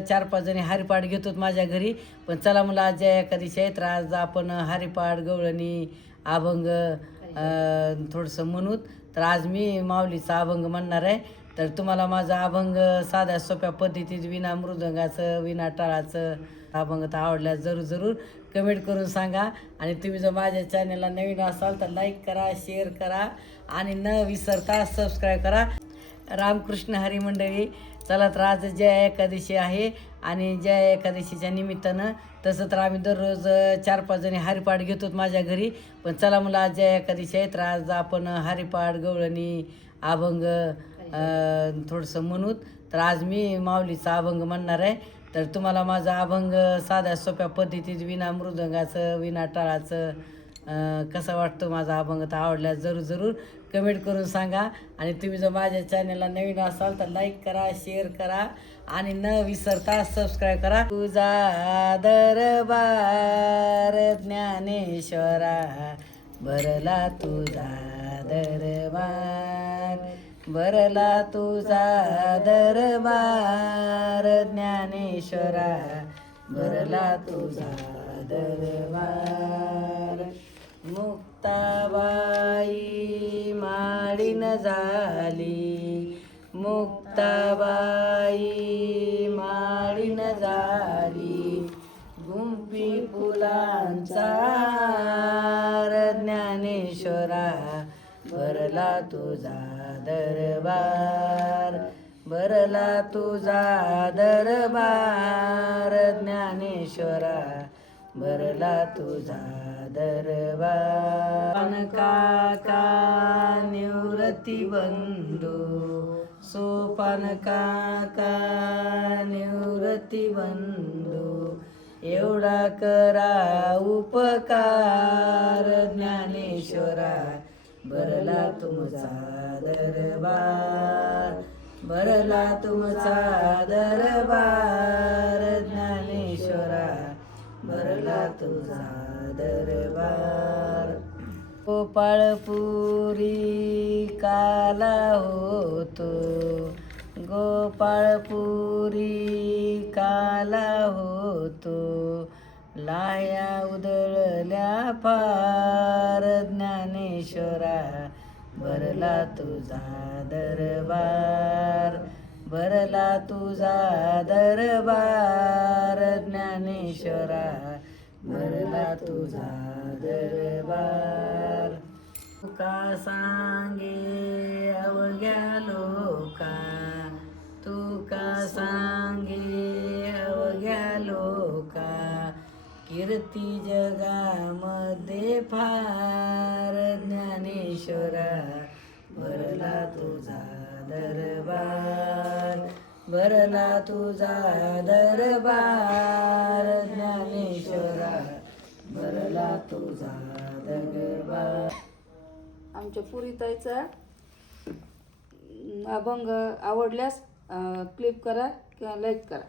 चार पाच जणी हरिपाठ घेतो माझ्या घरी. पण चला मला आज ज्या एखादीशी आहेत आज आपण हरिपाठ गवळणी अभंग थोडंसं म्हणूत. तर आज मी माऊलीचा अभंग म्हणणार आहे. तर तुम्हाला माझा अभंग साध्या सोप्या पद्धतीत विना मृदंगाचं विना टाळाचं अभंग तर आवडल्यास जरूर जरूर कमेंट करून सांगा. आणि तुम्ही जर माझ्या चॅनलला नवीन असाल तर लाईक करा शेअर करा आणि न विसरता सबस्क्राईब करा. रामकृष्ण हरी मंडळी चला तर आज जया एकादशी आहे आणि जया एकादशीच्या निमित्तानं तसं तर आम्ही दररोज चार पाच जणी हरिपाठ घेतो माझ्या घरी. पण चला मला आज जय एकादशी आहे तर आज आपण हरिपाठ गवळणी अभंग थोडंसं म्हणूत. तर आज मी माऊलीचा अभंग म्हणणार आहे. तर तुम्हाला माझा अभंग साध्या सोप्या पद्धतीत विना मृदंगाचं विना टाळाचं कसा वाटतो माझा अभंग तर आवडल्यास जरूर जरूर कमेंट करून सांगा. आणि तुम्ही जर माझ्या चॅनलला नवीन असाल तर लाईक करा शेअर करा आणि न विसरता सबस्क्राईब करा. तुझा दरबार ज्ञानेश्वरा भरला तुझा दरबार भरला तुझा दरबार ज्ञानेश्वरा भरला तुझा दरबार. मुक्ताबाई माळीन झाली गुंपी फुलांचा ज्ञानेश्वरा भरला तुझा दरबार भरला तुझा दरबार ज्ञानेश्वरा. भरला तुझा दरबार पान काका निवृत्ती बंधू. सोपान काका निवृत्ती बंधू. एवढा करा उपकार ज्ञानेश्वरा. भरला तुमचा दरबार भरला तुमचा दरबार तुझा दरबार गोपाळपुरी काला होतो. गोपाळपुरी काला होतो. लाया उदळल्या फार ज्ञानेश्वरा भरला तुझा दरबार. भरला तुझा दरबार ज्ञानेश्वरा. भरला तुझा दरबार. तुका सांगे अवघ्या लोका. तुका सांगे अवघ्या लोका. कीर्ती जगामध्ये फार ज्ञानेश्वरा. भरला तुझा दरबार. भरला तुझा दरबार ज्ञानेश्वरा. भरला तुझा दरबार. आमच्या पुरीताईचा अभंग आवडल्यास क्लिप करा किंवा लाईक करा.